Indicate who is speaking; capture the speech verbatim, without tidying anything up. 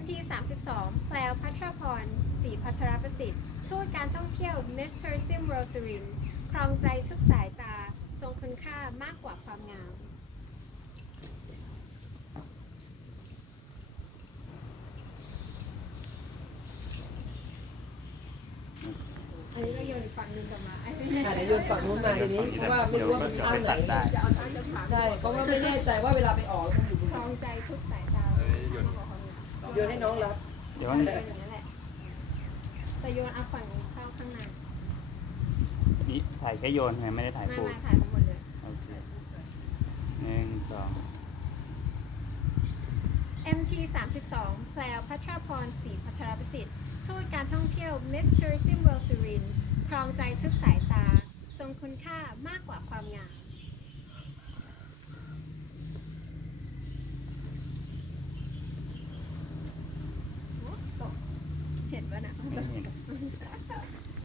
Speaker 1: ที สามสิบสอง แพรวพัทรพร ศรีพัทรประสิทธิ์ทูตการท่องเที่ยว มิสเตอร์ ซิมโรสริน ครองใจทุกสายตา ทรงคุณค่ามากกว่าความงาม อันนี้เราโยนอีกฝั่งหนึ่งกลับมาไอ้ไม่แน่
Speaker 2: อ่ะเดี๋ยวโยนฝั่งนู้นมาทีนี้เพราะว่าไม่รู้ว่ามันข้างไหนใช่เพราะว่าไม่แน่ใจว่าเวลาไปออกมันอยู่ตรง
Speaker 1: ค
Speaker 2: ไห
Speaker 1: ร
Speaker 2: น
Speaker 1: องใจทุกสายตา
Speaker 3: โยน
Speaker 1: มากกว่าความงาม
Speaker 2: โยนให้น้องรับ
Speaker 4: เดี๋ยว
Speaker 1: เอ
Speaker 4: มัน
Speaker 1: ออย่างนั้นแหละ แต่โยนเอาฝั่งเข้าข้างใน
Speaker 4: นี่ถ่ายแค่โยนใช่ไหมไม่ได้ถ่าย
Speaker 1: ไม่
Speaker 4: ปู
Speaker 1: ไม่ถ่ายทั้งหมดเลย
Speaker 4: โอเคหนึ่งสอง
Speaker 1: เอ็ม ที สามสิบสอง แพรวพัทรพร ศรีพัทรประสิทธิ์ทูตการท่องเที่ยว มิสเตอร์ ซิมโรสริน ครองใจทุกสายตา ทรงคุณค่ามากกว่าความงาม โอ้ตกเห็นป่ะน่ะ
Speaker 4: ไม่เห็น